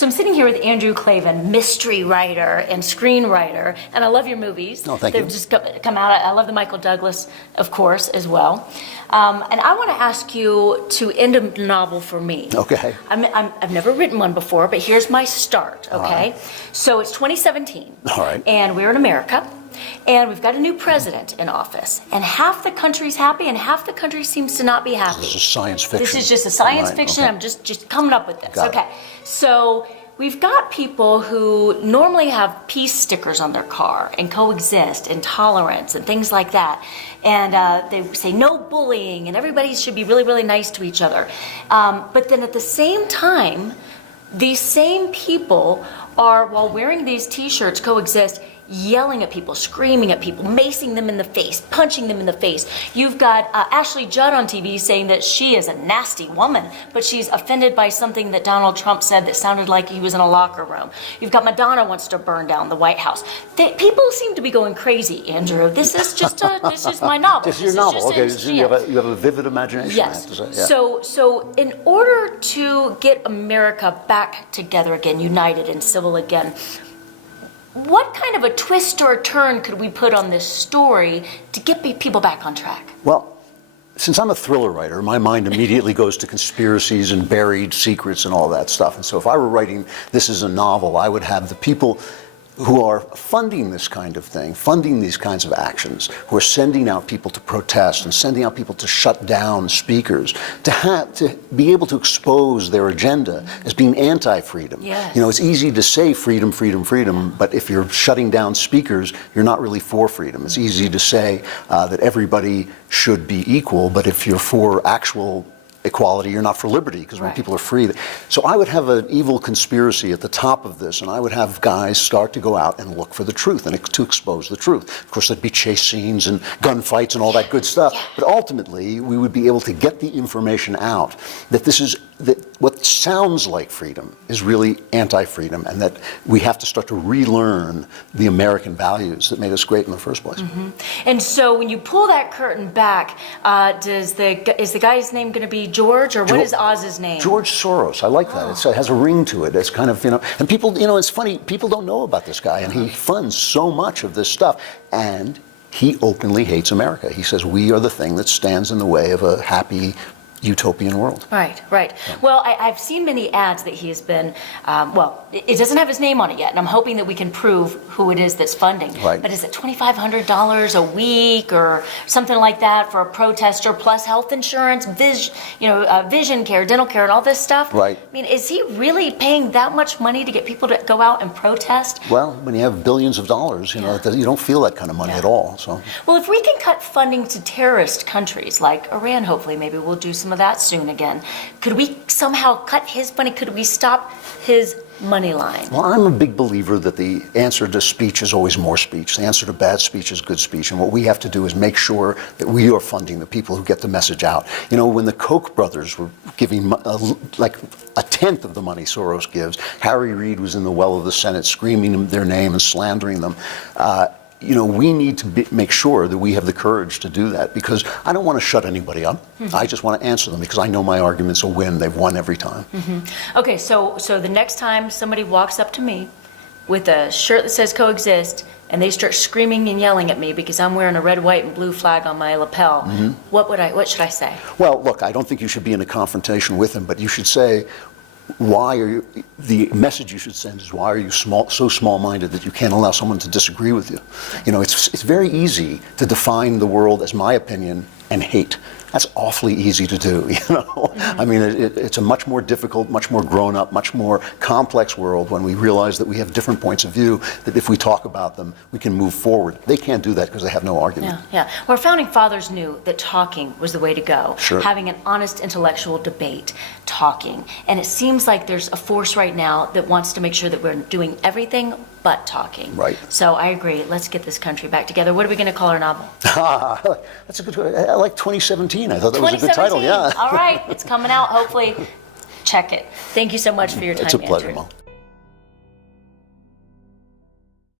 So I'm sitting here with Andrew Klavan, mystery writer and screenwriter, and I love your movies. Oh, thank you. They've just come out. I love the Michael Douglas, of course, as well. And I want to ask you to end a novel for me. Okay. I've never written one before, but here's my start, okay? Right. So it's 2017. All right. And we're in America. And we've got a new president in office. And half the country's happy and half the country seems to not be happy. This is science fiction. This is just a science Right, fiction. okay. I'm just coming up with this. Got it. Okay. So we've got people who normally have peace stickers on their car and coexist and tolerance and things like that. And they say no bullying and everybody should be really, really nice to each other. But then at the same time, these same people are, while wearing these t-shirts, coexist, yelling at people, screaming at people, macing them in the face, punching them in the face. You've got Ashley Judd on TV saying that she is a nasty woman, but she's offended by something that Donald Trump said that sounded like he was in a locker room. You've got Madonna wants to burn down the White House. People seem to be going crazy, Andrew. This is my novel. This is your novel. Okay, so you have a vivid imagination. Yes. I have to say. Yeah. So in order to get America back together again, united and civil again, what kind of a twist or a turn could we put on this story to get people back on track? Well, since I'm a thriller writer, my mind immediately goes to conspiracies and buried secrets and all that stuff. And so if I were writing this as a novel, I would have the people who are funding this kind of thing, funding these kinds of actions, who are sending out people to protest and sending out people to shut down speakers, to be able to expose their agenda as being anti-freedom. Yes. You know, it's easy to say freedom, freedom, freedom, but if you're shutting down speakers, you're not really for freedom. It's easy to say that everybody should be equal, but if you're for actual equality, you're not for liberty, because when Right. people are free. So I would have an evil conspiracy at the top of this, and I would have guys start to go out and look for the truth and to expose the truth. Of course, there'd be chase scenes and gunfights and all that good stuff, but ultimately we would be able to get the information out that that what sounds like freedom is really anti-freedom, and that we have to start to relearn the American values that made us great in the first place. Mm-hmm. And so when you pull that curtain back, is the guy's name going to be George, or what is Oz's name? George Soros. I like that. It has a ring to it. It's kind of, and people, it's funny, people don't know about this guy, and he funds so much of this stuff, and he openly hates America. He says we are the thing that stands in the way of a happy utopian world. Right. Yeah. Well, I've seen many ads that he has been, it doesn't have his name on it yet, and I'm hoping that we can prove who it is that's funding. Right. But is it $2,500 a week or something like that for a protester, plus health insurance, vision care, dental care, and all this stuff? Right. I mean, is he really paying that much money to get people to go out and protest? Well, when you have billions of dollars, you don't feel that kind of money at all. So. Well, if we can cut funding to terrorist countries like Iran, hopefully, maybe we'll do some of that soon again. Could we somehow cut his money? Could we stop his money line? Well, I'm a big believer that the answer to speech is always more speech. The answer to bad speech is good speech. And what we have to do is make sure that we are funding the people who get the message out. When the Koch brothers were giving like a tenth of the money Soros gives, Harry Reid was in the well of the Senate screaming their name and slandering them. We need to make sure that we have the courage to do that, because I don't want to shut anybody up. Mm-hmm. I just want to answer them because I know my arguments will win. They've won every time. Mm-hmm. Okay, so the next time somebody walks up to me with a shirt that says coexist and they start screaming and yelling at me because I'm wearing a red, white, and blue flag on my lapel, mm-hmm. what should I say? Well, look, I don't think you should be in a confrontation with him, but you should say, the message you should send is, why are you so small-minded that you can't allow someone to disagree with you? It's very easy to define the world as my opinion and hate. That's awfully easy to do, Mm-hmm. I mean, it's a much more difficult, much more grown-up, much more complex world when we realize that we have different points of view, that if we talk about them, we can move forward. They can't do that because they have no argument. Yeah. Well, our founding fathers knew that talking was the way to go. Sure. Having an honest intellectual debate, talking. And it seems like there's a force right now that wants to make sure that we're doing everything but talking. Right. So I agree. Let's get this country back together. What are we going to call our novel? That's a good. I like 2017. I thought that was a good title. 2017. Yeah. All right. It's coming out. Hopefully, check it. Thank you so much for your time, It's a pleasure, Andrew. Mo.